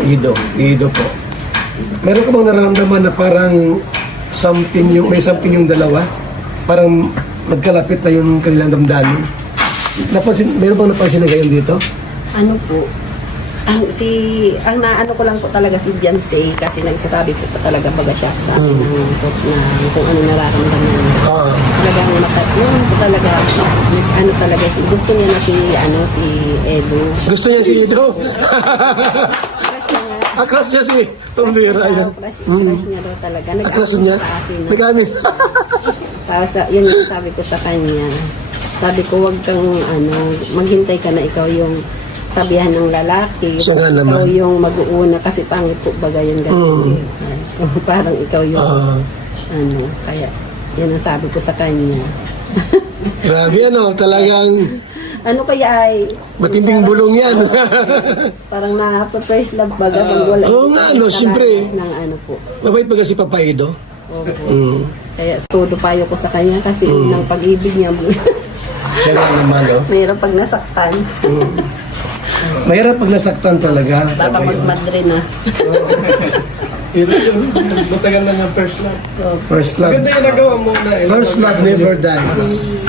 Ido po. Meron ka bang nararamdaman na parang may something yung dalawa? Parang magkalapit na yung kanilang damdamin? Meron bang napansin na gayon dito? Ano po, ang naano ko lang po talaga si Beyonce kasi nagsasabi po talaga baga siya sa akin na kung ano nararamdaman niya. Talagang yun po talaga, ano talaga, gusto niya na si Edo. Gusto niya si Ido? Crush niya nga. Crush niya si Tombira. Crush niya daw talaga. Crush niya? Sa akin. Nag-amin. Tapos yun yung sabi ko sa kanya. Sabi ko, wag kang maghintay ka na ikaw yung sabihan ng lalaki. Siya nga naman. Ikaw yung mag-uuna kasi pangit po baga yung ganun. Parang ikaw yung kaya yun ang sabi ko sa kanya. Grabe talagang Ano kaya ay matinding bulong yan. parang first love baga pag wala. Oo nga, siyempre. Ng po. Mabait ba kasi Papa Ido? Opo. Kaya todo payo ko sa kanya kasi unang pag-ibig niya. Siya nga naman, Mayroon pag nasaktan. Mahirap pag nasaktan talaga. Baka magmadre na. Matagal na ng first love. First love. Maganda yung nagawa mo na. First love never dies.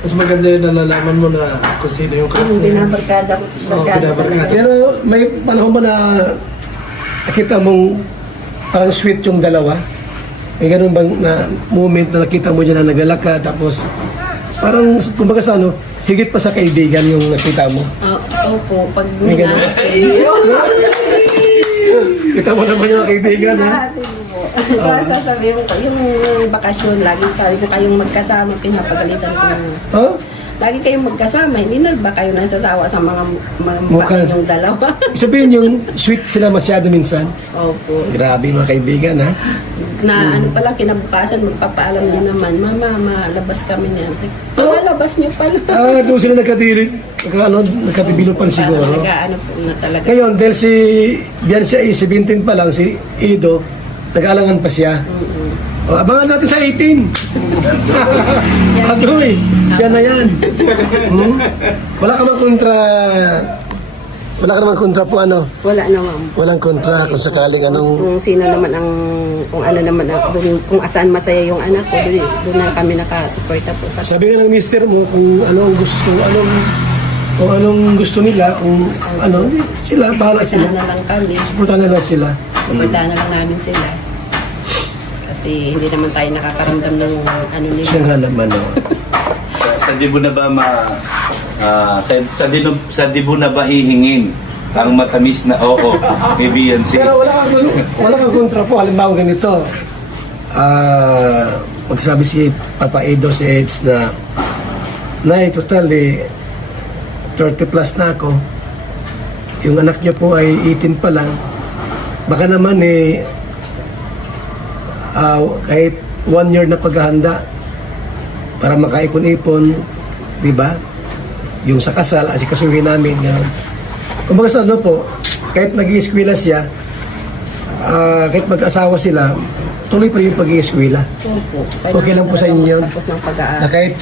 Mas maganda yung nalalaman mo na kung sino yung crush Yung niya. binabarkada. binabarkada. Pero may panahon ba na nakita mong parang sweet yung dalawa? May ganun bang na moment na nakita mo dyan na naglalakad tapos parang kumbaga sa higit pa sa kaibigan yung nakita mo? Opo, pag May ganun. Kita mo naman yung kaibigan, ha? sasabihin ko, yung bakasyon, lagi sabi ko kayong magkasama, pinapagalitan ko. Huh? Lagi kayong magkasama, hindi na ba kayo nasasawa sa mga Mukha. yung dalawa? Sabihin yung sweet sila masyado minsan. Opo. Grabe mga kaibigan, ha? Na ano pala, kinabukasan, magpapaalam niya naman, Mama, labas kami niya. Palabas niyo pala. Doon sila nagkatirin. Nagkatibilupan siguro. Nag-ano po na talaga. Ngayon, dahil si Beyonce ay 17 pa lang, si Ido, nag-aalangan pa siya. O, abangan natin sa 18. Adoy, siya na yan. Wala ka mang kontra. Wala ka naman kontra po Wala naman. Walang kontra kung sakaling Kung sino naman kung ano naman kung asaan masaya yung anak ko, doon na kami nakasuporta po sa. Sabi nga ng mister mo kung anong gusto nila, kung sila, bahala sila. Suportahan na lang kami. Suportahan na lang sila. Suportahan na lang namin sila. Kasi hindi naman tayo nakakaramdam ng nila. Siya nga naman, Sa dibo na ba sa dibo na ba hihingin ang matamis na oo ni Beyonce? Pero wala kang kontra po. Halimbawa ganito, magsabi si Papa Edo si Eds na Nay, total 30 plus na ako. Yung anak niya po ay 18 pa lang. Baka naman kahit 1 year na paghahanda para makaipon-ipon, di ba? Yung sa kasal, asikasuhin namin. Gano'n. Kumbaga sa po, kahit nag-ieskwela siya, kahit mag-asawa sila, tuloy pa rin yung pag-ieskwela. Opo. Okay lang po sa inyo yun? Tapos ng pag-aaral. Na kahit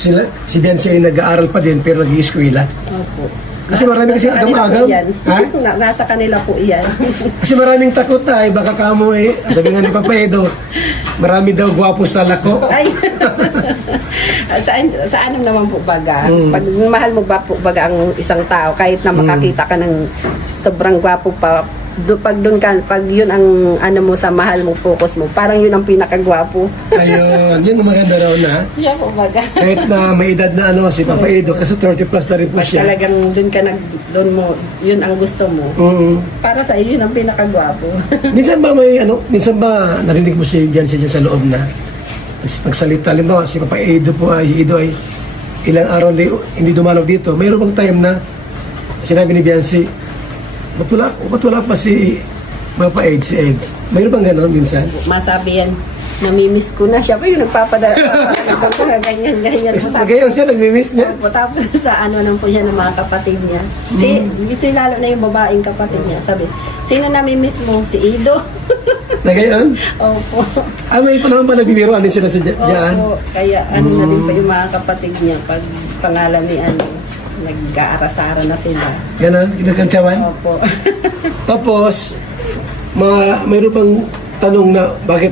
si Beyonce ay nag-aaral pa din, pero nag-ieskwela. Opo. Kasi marami kasi agam-agam. Ha? Nasa kanila po iyan. Kasi maraming takot ay baka kamo sabi nga ni Papa Edo, marami daw gwapo sa lako. Ay. Saan naman po baga? Pag mahal mo ba po baga ang isang tao, kahit na makakita ka ng sobrang gwapo pa, pag yun ang mo sa mahal mo, focus mo, parang yun ang pinakagwapo. Ayun, yun ang maganda raw na. Siya po baga. Kahit na may edad na si Papa Edo, kasi 30 plus na rin po Pag siya. talagang doon mo, yun ang gusto mo. Para sa iyo, yun ang pinakagwapo. Minsan ba narinig mo si Beyonce dyan sa loob na nagsalita, halimbawa si Papa Edo ay ilang araw hindi dumalaw dito. Mayroon bang time na sinabi ni Beyonce, ba't wala pa si Papa Eds, si Eds? Mayroon bang gano'n minsan? Masabi yan, namimiss ko na siya. Pa yung nagpapadala. Ganyan. Ngayon siya, nag-miss niya. Tapos sa naman po siya ng mga kapatid niya. Ito lalo na yung babaeng kapatid niya. Sabi, sino namimiss mo? Si Ido. Na gayon? Opo. May panahon pa nagbibiroan din sila sa dyan? Opo. Kaya na din pa yung mga kapatid niya. Pag pangalan ni nag-aarasara na sila. Ganon, kinakantsawan? Opo. Tapos, mayroon pang tanong na bakit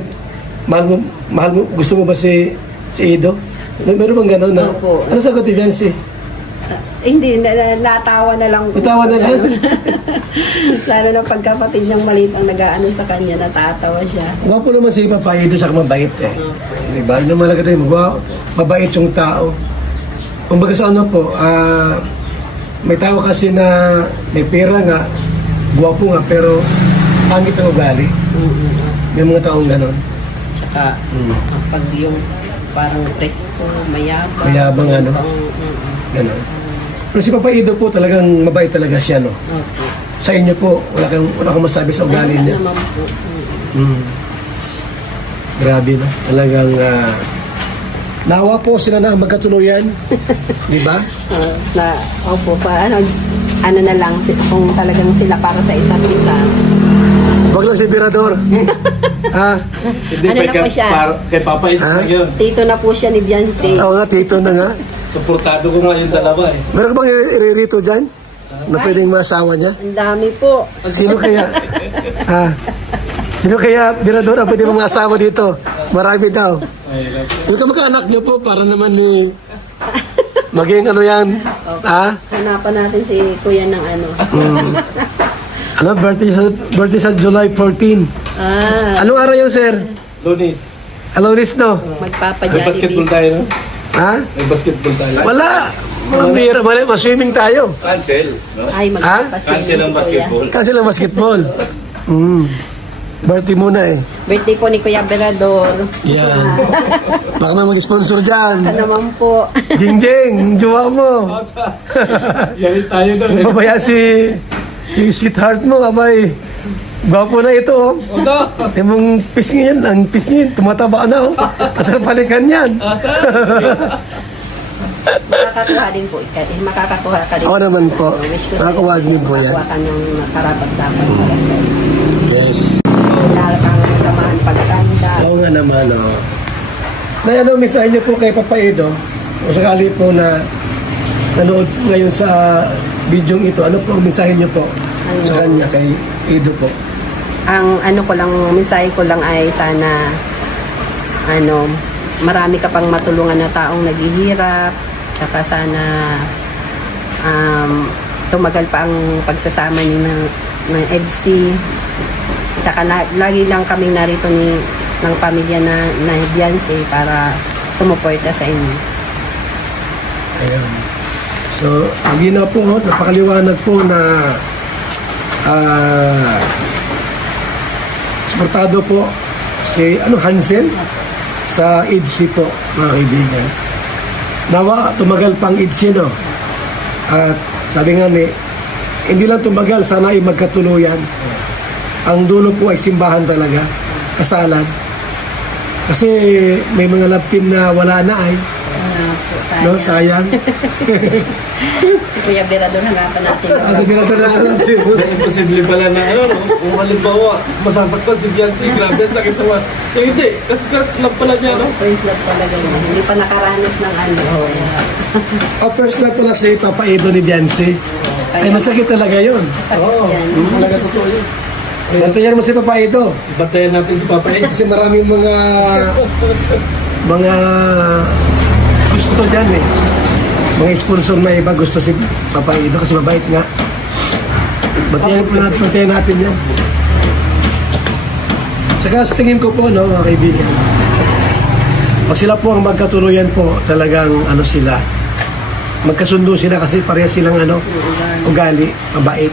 mahal mo, gusto mo ba si Ido? Mayroon bang gano'n na? Opo. Ano sagot ni Viancy? Hindi, natawa na lang. Natawa na lang? Lalo na pagkapatid niyang maliit ang nag-aano sa kanya, natatawa siya. Gwapo naman si Papa Ido sa mabait eh. Diba? Ano naman agad rin, mabait yung tao. Kumbaga sa ano po, may tao kasi na may pera nga, gwapo nga, pero pangit ang ugali. May mga taong gano'n. Tsaka, pag yung parang presko, mayabang. Mayabang, ano? Gano'n. Pero si Papa Ido po talagang mabait talaga siya, no? Okay. Sa inyo po, wala kang masabi sa ugali niya. Naman po. Grabe, no? Talagang nawa po sila na magkatuluyan. Di ba? Opo, ano na lang, kung talagang sila para sa isa't isa. Wag lang si Birador. Hindi, Ano na po siya? Kay Papa Eds na yun. Tito na po siya ni Beyonce. Oo nga, tito na nga. Suportado ko nga yung dalawa eh. Meron ka bang iririto dyan? Na pwedeng masawa niya? Ang dami po. Sino kaya? Sino kaya, Birador, ang pwede mong asawa dito? Marami daw. Mahirap. Yung kamag-anak niyo po, para naman maging ano yan? Hanapan natin si Kuya ng ano. Ano, birthday sa July 14. Anong araw yun, sir? Lunis. Alonis, no? May Magpapa-Jollibee. basketball tayo, no? Ha? May basketball tayo. Wala. Mabira, swimming tayo. Cancel. No? Ay, Cancel ang basketball. Kasi lang basketball. Birthday muna eh. Birthday po ni Kuya Berador. Yan. Baka may mag-sponsor dyan. Ito naman po. Jingjing, yung jowa mo. Yalit tayo doon eh. Babaya si yung sweetheart mo, abay. Gwapo na ito, oh. Ano? Yung pisngi yan, ang pisngi, tumataba na, oh. Asal palikan yan. Makakakuha din po. Makakakuha ka din. Oo naman po. Wish ko Makakakuha din po yan. Makakuha ka ng karapat-dapat para sa Yes. lalo kang samahan pagkanda. Oo nga naman, oh. Na ano, mensahe niyo po kay Papa Edo, o sakali po na nanood ngayon sa video ito, ano po ang mensahe niyo po sa kanya, kay Edo po? Ang ano ko lang, mensahe ko lang ay sana marami ka pang matulungan na taong naghihirap, tsaka sana tumagal pa ang pagsasama niyo ng EDC. Tsaka lagi lang kaming narito ng pamilya na Beyonce para sumuporta sa inyo. Ayan. So, hindi na po, napakaliwanag po na suportado po si Hansen sa EDC po, mga kaibigan. Nawa, tumagal pang EDC, no? At sabi nga hindi lang tumagal, sana ay magkatuluyan. Ang dulo po ay simbahan talaga, kasalan. Kasi may mga love team na wala na ay. No, sayang. Si Kuya Berador, hanapan natin. Kasi pinatol na natin. Imposible pala na kung halimbawa, masasaktan si Beyonce, grabe, ang sakit naman. Hindi, kasi lang pala niya, no? Praise Lord talaga yun. Hindi pa nakaranas ng ano. First na pala si Papa Edo ni Beyonce. Ay, masakit talaga yun. Oo. Yan. Talaga totoo yun. Bantayan mo si Papa Edo. Batayan natin si Papa Eds. Kasi maraming mga gusto dyan eh. Mga sponsor na iba gusto si Papa Edo kasi mabait nga. Bantayan natin yan. Saka sa tingin ko po, no, mga kaibigan, pag sila po ang magkatuluyan po, talagang sila, magkasundo sila kasi pareha silang ugali, mabait.